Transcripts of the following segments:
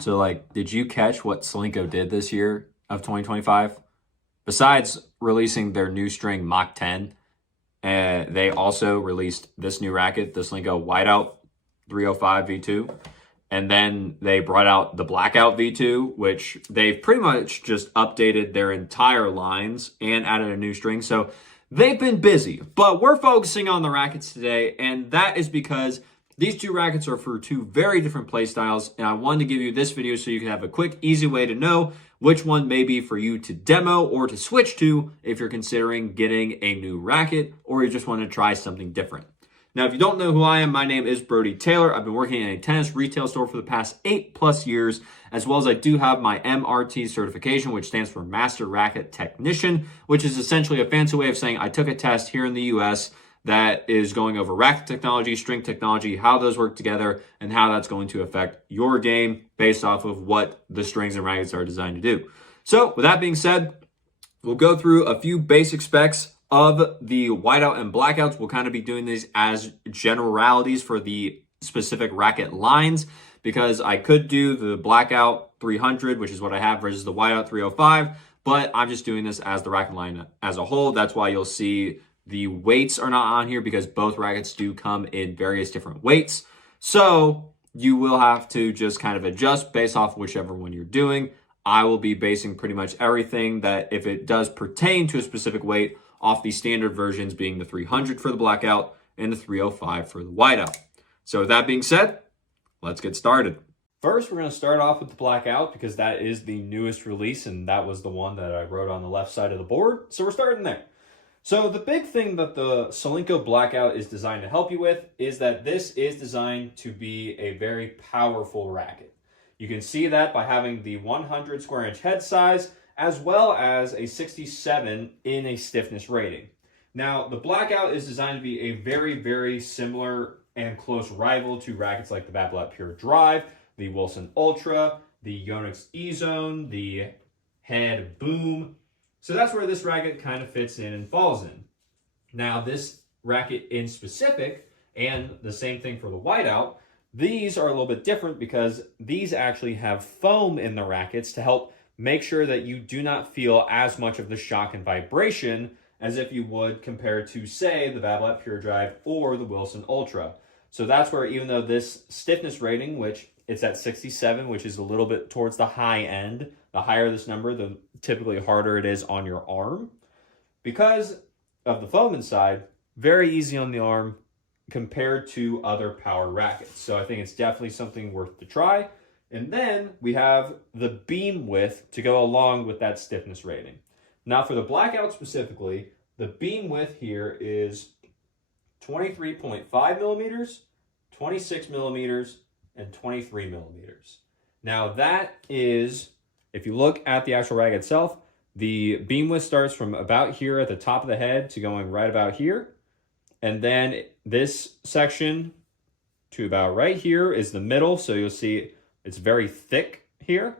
So, like, did you catch what Solinco did this year of 2025? Besides releasing their new string Mach 10, they also released this new racket, the Solinco Whiteout 305 V2. And then they brought out the Blackout V2, which they've pretty much just updated their entire lines and added a new string. So they've been busy, but we're focusing on the rackets today. And that is because these two rackets are for two very different play styles. And I wanted to give you this video so you can have a quick, easy way to know which one may be for you to demo or to switch to if you're considering getting a new racket or you just want to try something different. Now, if you don't know who I am, my name is Brody Taylor. I've been working in a tennis retail store for the past 8+ years, as well as I do have my MRT certification, which stands for Master Racket Technician, which is essentially a fancy way of saying I took a test here in the US that is going over racket technology, string technology, how those work together, and how that's going to affect your game based off of what the strings and rackets are designed to do. So with that being said, we'll go through a few basic specs of the whiteout and blackouts. We'll kind of be doing these as generalities for the specific racket lines because I could do the blackout 300, which is what I have, versus the whiteout 305, but I'm just doing this as the racket line as a whole. That's why you'll see the weights are not on here because both rackets do come in various different weights. So you will have to just kind of adjust based off whichever one you're doing. I will be basing pretty much everything that if it does pertain to a specific weight off the standard versions being the 300 for the blackout and the 305 for the whiteout. So with that being said, let's get started. First, we're going to start off with the blackout because that is the newest release and that was the one that I wrote on the left side of the board. So we're starting there. So the big thing that the Solinco Blackout is designed to help you with is that this is designed to be a very powerful racket. You can see that by having the 100 square inch head size as well as a 67 in a stiffness rating. Now, the Blackout is designed to be a very, very similar and close rival to rackets like the Babolat Pure Drive, the Wilson Ultra, the Yonex E-Zone, the Head Boom. So that's where this racket kind of fits in and falls in. Now, this racket in specific, and the same thing for the whiteout, these are a little bit different because these actually have foam in the rackets to help make sure that you do not feel as much of the shock and vibration as if you would compared to, say, the Babolat Pure Drive or the Wilson Ultra. So that's where, even though this stiffness rating, which it's at 67, which is a little bit towards the high end, the higher this number, the typically harder it is on your arm. Because of the foam inside, very easy on the arm compared to other power rackets. So I think it's definitely something worth to try. And then we have the beam width to go along with that stiffness rating. Now for the blackout specifically, the beam width here is 23.5 millimeters, 26 millimeters, and 23 millimeters. Now that is, if you look at the actual racket itself, the beam width starts from about here at the top of the head to going right about here. And then this section to about right here is the middle. So you'll see it's very thick here.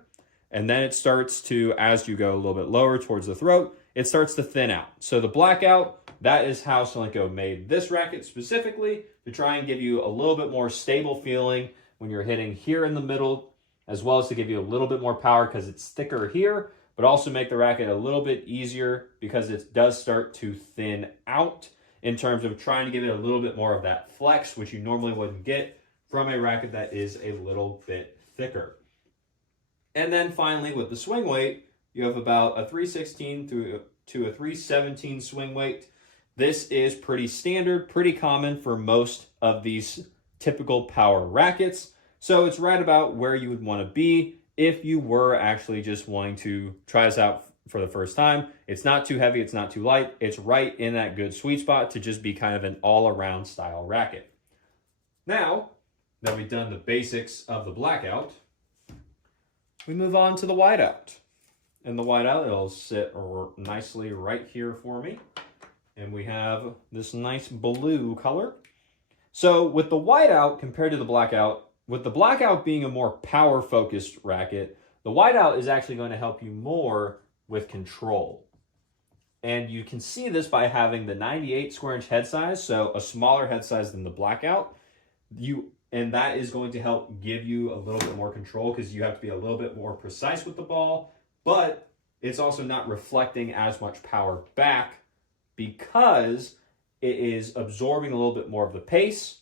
And then it starts to, as you go a little bit lower towards the throat, it starts to thin out. So the blackout, that is how Solinco made this racket specifically to try and give you a little bit more stable feeling when you're hitting here in the middle, as well as to give you a little bit more power because it's thicker here, but also make the racket a little bit easier because it does start to thin out in terms of trying to give it a little bit more of that flex, which you normally wouldn't get from a racket that is a little bit thicker. And then finally with the swing weight, you have about a 316 to a 317 swing weight. This is pretty standard, pretty common for most of these typical power rackets. So it's right about where you would want to be if you were actually just wanting to try this out for the first time. It's not too heavy, it's not too light. It's right in that good sweet spot to just be kind of an all-around style racket. Now that we've done the basics of the blackout, we move on to the whiteout. And the whiteout, it'll sit nicely right here for me. And we have this nice blue color. So with the whiteout compared to the blackout, with the blackout being a more power-focused racket, the whiteout is actually going to help you more with control. And you can see this by having the 98 square inch head size, so a smaller head size than the blackout. You and that is going to help give you a little bit more control because you have to be a little bit more precise with the ball, but it's also not reflecting as much power back because it is absorbing a little bit more of the pace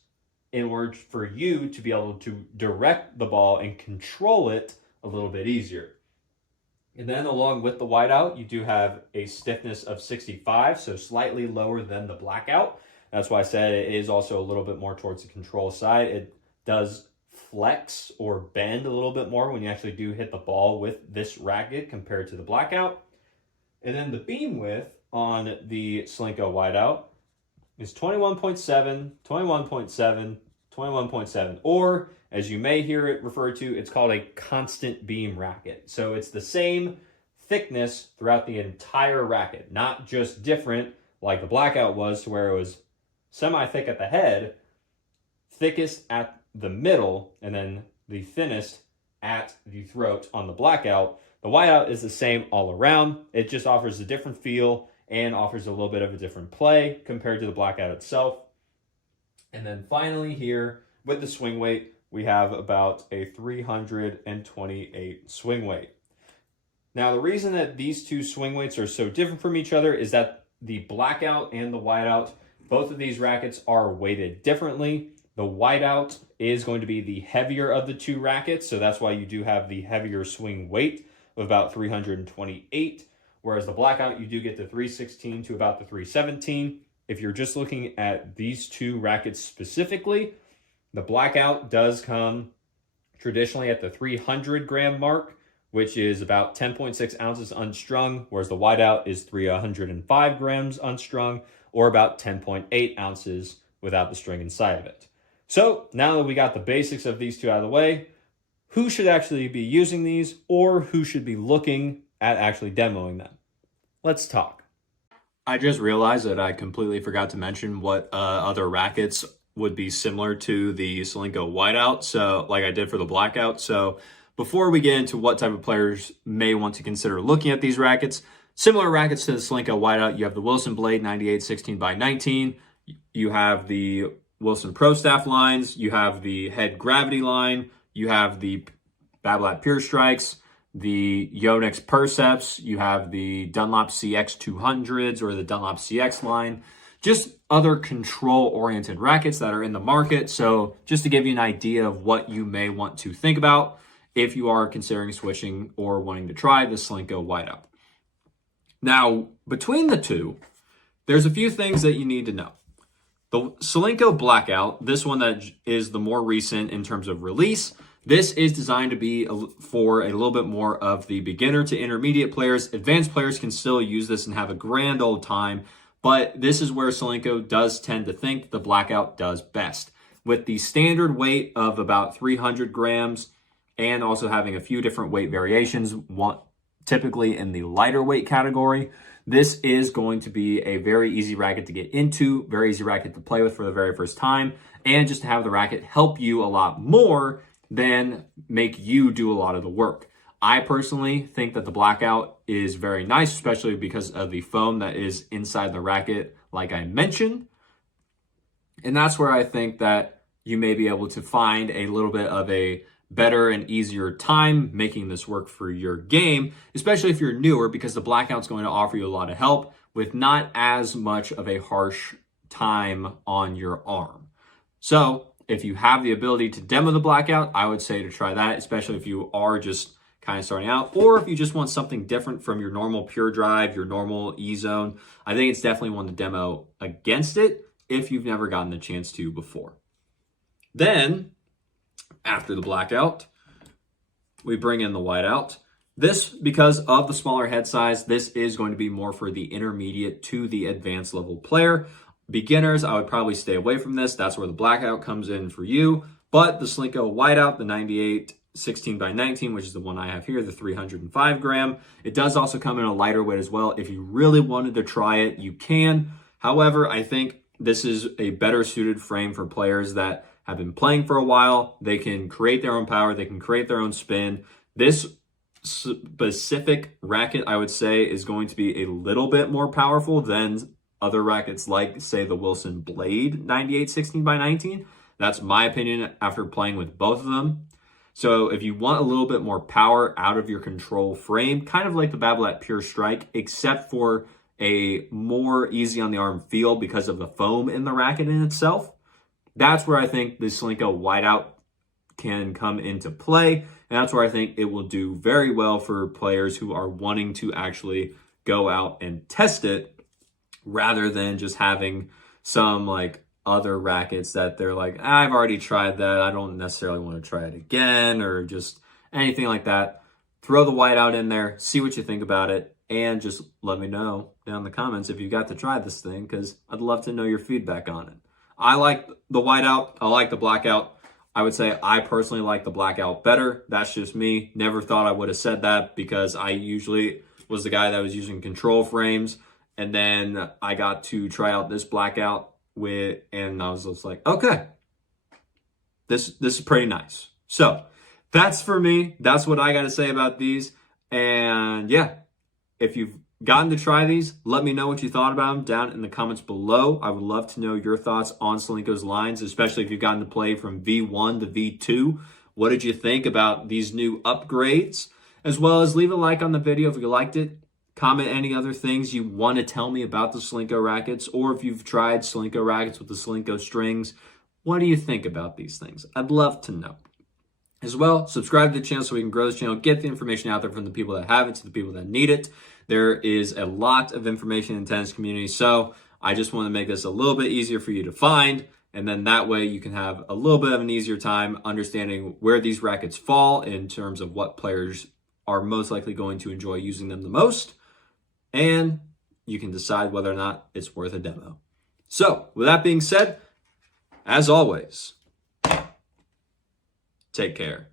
in order for you to be able to direct the ball and control it a little bit easier. And then along with the whiteout, you do have a stiffness of 65, so slightly lower than the blackout. That's why I said it is also a little bit more towards the control side. It does flex or bend a little bit more when you actually do hit the ball with this racket compared to the blackout. And then the beam width on the Solinco Whiteout is 21.7, 21.7, 21.7, or as you may hear it referred to, it's called a constant beam racket. So it's the same thickness throughout the entire racket, not just different like the blackout was to where it was semi-thick at the head, thickest at the middle, and then the thinnest at the throat on the blackout. The whiteout is the same all around. It just offers a different feel and offers a little bit of a different play compared to the blackout itself. And then finally here with the swing weight, we have about a 328 swing weight. Now, the reason that these two swing weights are so different from each other is that the blackout and the whiteout, both of these rackets are weighted differently. The whiteout is going to be the heavier of the two rackets, so that's why you do have the heavier swing weight of about 328, whereas the blackout, you do get the 316 to about the 317. If you're just looking at these two rackets specifically, the blackout does come traditionally at the 300 gram mark, which is about 10.6 ounces unstrung, whereas the whiteout is 305 grams unstrung, or about 10.8 ounces without the string inside of it. So now that we got the basics of these two out of the way, who should actually be using these or who should be looking at actually demoing them? Let's talk. I just realized that I completely forgot to mention what other rackets would be similar to the Solinco Whiteout, so like I did for the blackout. So before we get into what type of players may want to consider looking at these rackets, similar rackets to the Solinco Whiteout, you have the Wilson Blade 98 16x19, you have the Wilson Pro Staff lines, you have the Head Gravity line, you have the Babolat Pure Strikes, the Yonex Perceps, you have the Dunlop CX 200s or the Dunlop CX line, just other control-oriented rackets that are in the market. So just to give you an idea of what you may want to think about if you are considering switching or wanting to try the Solinco Whiteout. Now, between the two, there's a few things that you need to know. The Solinco Blackout, this one that is the more recent in terms of release, this is designed to be for a little bit more of the beginner to intermediate players. Advanced players can still use this and have a grand old time, but this is where Solinco does tend to think the Blackout does best. With the standard weight of about 300 grams and also having a few different weight variations, typically in the lighter weight category, this is going to be a very easy racket to get into, very easy racket to play with for the very first time, and just to have the racket help you a lot more than make you do a lot of the work. I personally think that the Blackout is very nice, especially because of the foam that is inside the racket, like I mentioned. And that's where I think that you may be able to find a little bit of a better and easier time making this work for your game, especially if you're newer, because the Blackout's going to offer you a lot of help with not as much of a harsh time on your arm. So if you have the ability to demo the Blackout, I would say to try that, especially if you are just kind of starting out, or if you just want something different from your normal pure drive, your normal E-zone. I think it's definitely one to demo against it if you've never gotten the chance to before. Then, after the Blackout, we bring in the Whiteout. This, because of the smaller head size, this is going to be more for the intermediate to the advanced level player. Beginners, I would probably stay away from this. That's where the Blackout comes in for you. But the Solinco Whiteout, the 98 16x19, which is the one I have here, the 305 gram. It does also come in a lighter weight as well. If you really wanted to try it, you can. However, I think this is a better suited frame for players that have been playing for a while. They can create their own power. They can create their own spin. This specific racket, I would say, is going to be a little bit more powerful than other rackets like, say, the Wilson Blade 98 16x19. That's my opinion after playing with both of them. So if you want a little bit more power out of your control frame, kind of like the Babolat Pure Strike, except for a more easy on the arm feel because of the foam in the racket in itself, that's where I think the Solinco Whiteout can come into play. And that's where I think it will do very well for players who are wanting to actually go out and test it rather than just having some like other rackets that they're like, I've already tried that. I don't necessarily want to try it again or just anything like that. Throw the Whiteout in there, see what you think about it, and just let me know down in the comments if you got to try this thing, because I'd love to know your feedback on it. I like the Whiteout. I like the Blackout. I would say I personally like the Blackout better. That's just me. Never thought I would have said that because I usually was the guy that was using control frames. And then I got to try out this Blackout and I was just like, okay, this is pretty nice. So that's for me. That's what I got to say about these. And yeah, if you've gotten to try these, let me know what you thought about them down in the comments below. I would love to know your thoughts on Solinco's lines, especially if you've gotten to play from V1 to V2. What did you think about these new upgrades? As well as leave a like on the video if you liked it. Comment any other things you want to tell me about the Solinco rackets, or if you've tried Solinco rackets with the Solinco strings. What do you think about these things? I'd love to know. As well, subscribe to the channel so we can grow this channel, get the information out there from the people that have it to the people that need it. There is a lot of information in the tennis community, so I just want to make this a little bit easier for you to find, and then that way you can have a little bit of an easier time understanding where these rackets fall in terms of what players are most likely going to enjoy using them the most, and you can decide whether or not it's worth a demo. So, with that being said, as always, take care.